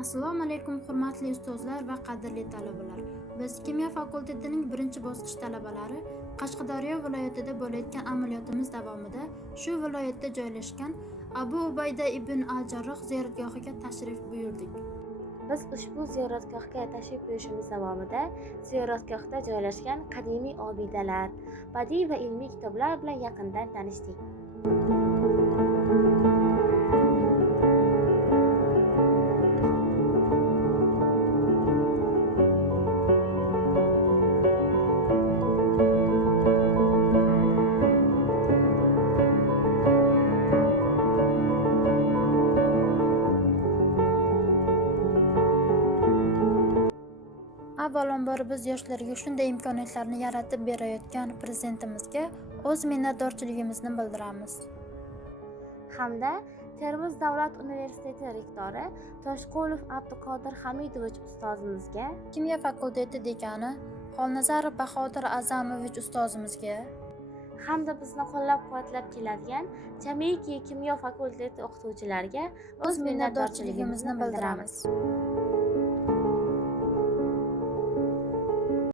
Assalomu alaykum hurmatli ustozlar va qadrli talabalar. Biz kimyo fakultetining birinchi bosqich talabalari Qashqadaryo viloyatida bo'layotgan amaliyotimiz davomida shu viloyatda joylashgan Abu Ubayda ibn al-Jarroh ziyoratgohiga tashrif buyurdik. Biz ushbu ziyoratgohga tashrif buyurishimiz davomida ziyoratgohda joylashgan qadimiy obidalar, badiiy va ilmiy kitoblar bilan yaqindan tanishdik. Avvalambor biz yoshlarga shunday imkoniyatlarni yaratib berayotgan prezidentimizga o'z minnatdorchiligimizni bildiramiz. Hamda Termiz davlat universiteti rektori Toshqulov Abduqodir Hamidovich ustozimizga, Kimyo fakulteti dekani Xolnazarov Bahodir Azamovich ustozimizga hamda bizni qo'llab-quvvatlab keladigan jamiki kimyo fakulteti o'qituvchilariga o'z minnatdorchiligimizni bildiramiz.